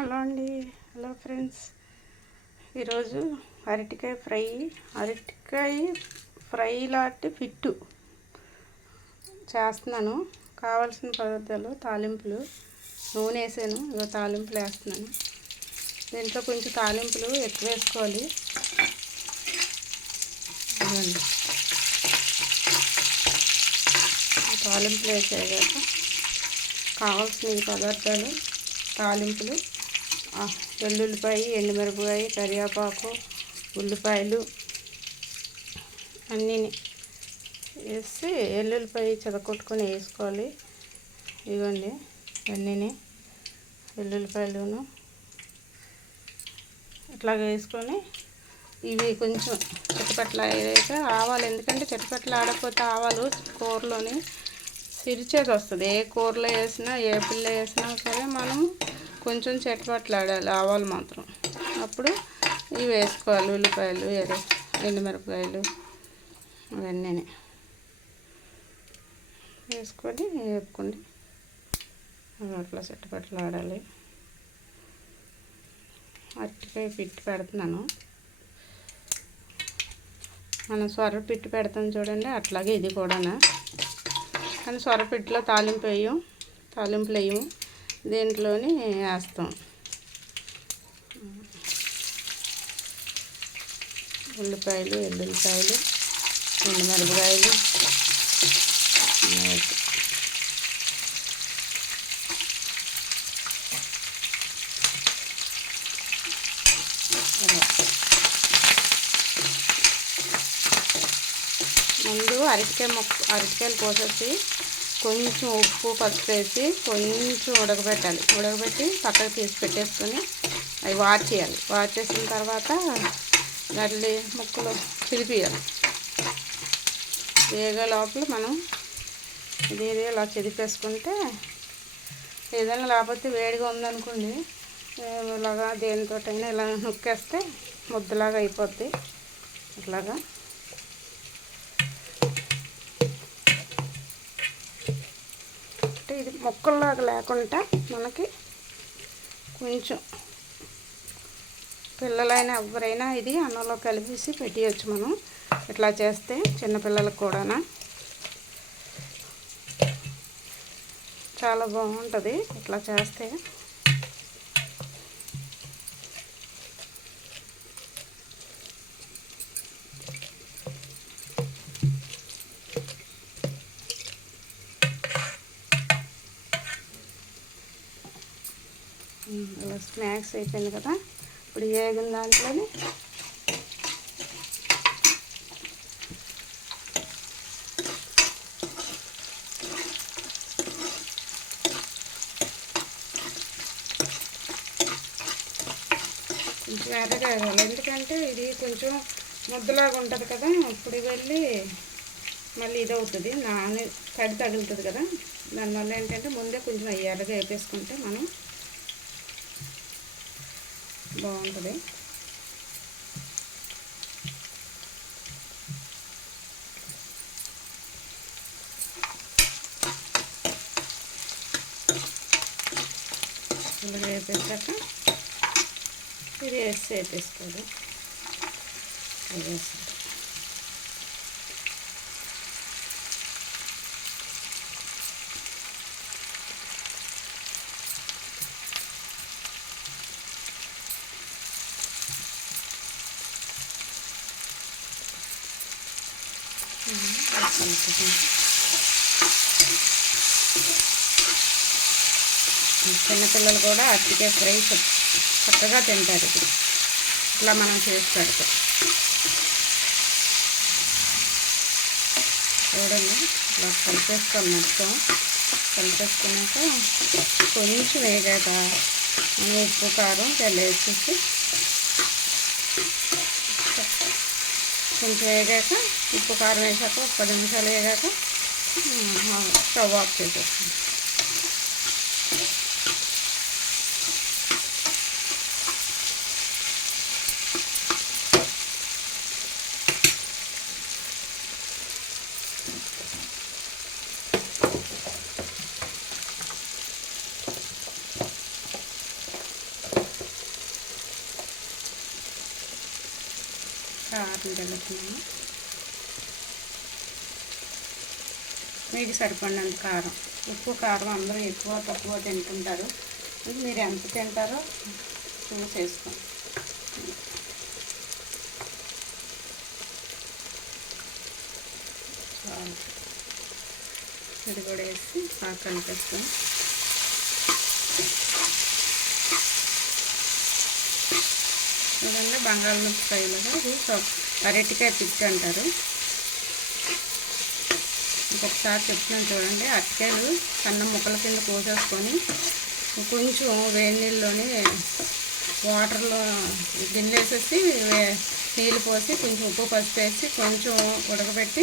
Hello అండి. Hello friends. ఈరోజు అరటికాయ ఫ్రై లాంటి పిట్టు చేస్తున్నాను. కావాల్సిన పదార్థాలు తాలింపులు, నూనె వేసాను. ఇగో తాలింపులు వేస్తున్నాను. దీంట్లో కొంచెం తాలింపులు ఎక్కువ వేసుకోవాలి. తాలింపులు వేసాక కావాల్సిన పదార్థాలు తాలింపులు: వెల్లుల్లిపాయ, ఎండుమిరపకాయ, కరివేపాకు, ఉల్లిపాయలు అన్నీ వేసి వెల్లుల్లిపాయ చెదకొట్టుకొని వేసుకోవాలి. ఇవ్వండి అన్నీ వెల్లుల్లిపాయలును ఇట్లాగ వేసుకొని ఇవి కొంచెం చిటపట్లాడాక ఆవాలు, ఎందుకంటే చిటపట్లాడకపోతే ఆవాలు కూరలోని సిరిచేది వస్తుంది. ఏ కూరలో వేసినా, ఏ పిల్ల వేసినా సరే మనం కొంచెం చిటపట్లాడాలి ఆవాలు మాత్రం. అప్పుడు ఇవి వేసుకోవాలి. ఉల్లిపాయలు, ఎండుమిరపకాయలు అవన్నీ వేసుకొని వేపుకోండి. అట్లా చిటపట్లాడాలి. అరటికాయ పిట్టు పెడుతున్నాను. మనం సొరపిట్టు పెడతాం చూడండి, అట్లాగే ఇది కూడా. కానీ సొరపిట్టులో తాలింపులు వేయము, దీంట్లోని వేస్తాం. ఉల్లిపాయలు, ఎండుమిరపకాయలు, ఎండుమిరపకాయలు ముందు అరటికాయలు కోసేసి కొంచెం ఉప్పు, పసుపు వేసి కొంచెం ఉడకబెట్టి పక్కకు తీసి పెట్టేసుకొని అవి వాష్ చేయాలి. వాష్ చేసిన తర్వాత మళ్ళీ ముక్కలు చిదిపియాలి. వేగే లోపల మనం ఇది ఇలా చిదిపేసుకుంటే, ఏదైనా లేకపోతే వేడిగా ఉందనుకోండి, ఇలాగా దేనితోటైనా ఇలా నొక్కేస్తే ముద్దలాగా అయిపోద్ది. ఇట్లాగా ఇది ముక్కల్లాగా లేకుండా మనకి కొంచెం పిల్లలైనా ఎవరైనా ఇది అన్నంలో కలిపేసి పెట్టేయచ్చు. మనం ఇట్లా చేస్తే చిన్నపిల్లలకు కూడా చాలా బాగుంటుంది. ఇట్లా చేస్తే ఇలా స్నాక్స్ అయిపోయింది కదా. ఇప్పుడు వేగిన దాంట్లోని కొంచెం ఎర్రగా వేయాలి, ఎందుకంటే ఇది కొంచెం ముద్దలాగా ఉంటుంది కదా. ఇప్పుడు వెళ్ళి మళ్ళీ ఇది అవుతుంది, తడి తగులుతుంది కదా. దానివల్ల ఏంటంటే ముందే కొంచెం ఎర్రగా వేపేసుకుంటే మనం బాగుంటుంది. ఇలా వేపేసాక ఇది వేపేసుకోవాలి. చిన్నపిల్లలు కూడా అరటికాయ ఫ్రై చక్కగా తింటారు. ఇట్లా మనం చేసి పెడతాం. చూడండి, ఇట్లా కలిపేస్తాం. మొత్తం కలిపేసుకున్నాక కొంచెం వేగాక మనం ఉప్పు, కారం వేసేసి కొంచెం వేగాక ఉప్పు, కారం వేసాక 10 నిమిషాలు వేగాక స్టవ్ ఆఫ్ చేసేస్తాం. కారం చల్లుతున్నాను. మీకు సరిపడినంత కారం. ఉప్పు కారం అందరూ ఎక్కువ తక్కువ తింటుంటారు. మీరు ఎంత తింటారో చూసేసుకోండి. చాలు. ఇది కూడా వేసి బాగా కలిపేస్తాం. చూడండి, బంగాళదుంప ఫ్రైలాగా ఇది అరటికాయ పిచ్చి అంటారు. ఇంకొకసారి చెప్తున్నాను చూడండి. అరటికాయలు సన్న ముక్కల కింద కోసేసుకొని కొంచెం వేడి నీళ్ళలోని వాటర్లో గిన్నె వేసేసి నీళ్ళు పోసి కొంచెం ఉప్పు పసుపు వేసి కొంచెం ఉడకబెట్టి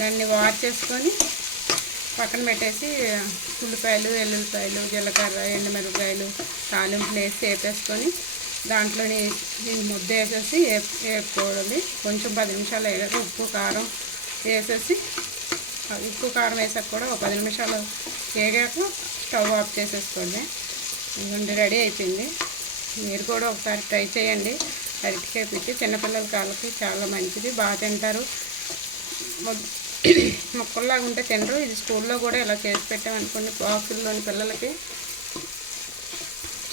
దాన్ని వాష్ చేసుకొని పక్కన పెట్టేసి ఉల్లిపాయలు, ఎల్లుల్లిపాయలు, జీలకర్ర, ఎండుమిరపకాయలు, తాలింపులు వేసి వేపేసుకొని దాంట్లోని ముద్ద వేసేసి వేపుకోవాలి. కొంచెం 10 నిమిషాలు వేయగా ఉప్పు కారం వేసేసి, ఉప్పు కారం వేసాక కూడా ఒక 10 నిమిషాలు వేగాక స్టవ్ ఆఫ్ చేసేసుకోండి. ఇదిగోండి, రెడీ అయిపోయింది. మీరు కూడా ఒకసారి ట్రై చేయండి. అరటికాయ పిచ్చి చిన్నపిల్లల కాళ్ళకి చాలా మంచిది, బాగా తింటారు. మొక్కల్లాగా ఉంటే తినరు. ఇది స్కూల్లో కూడా ఇలా చేసి పెట్టామనుకోండి, బాక్సుల్లోని పిల్లలకి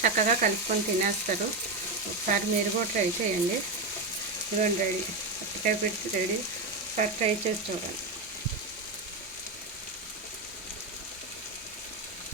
చక్కగా కలుపుకొని తినేస్తారు. ఒకసారి మీరు కూడా ట్రై చేయండి. ఇదిగోండి, రెడీ. అరటికాయ పిచ్చి రెడీ. ఒకసారి ట్రై చేసి చూడండి.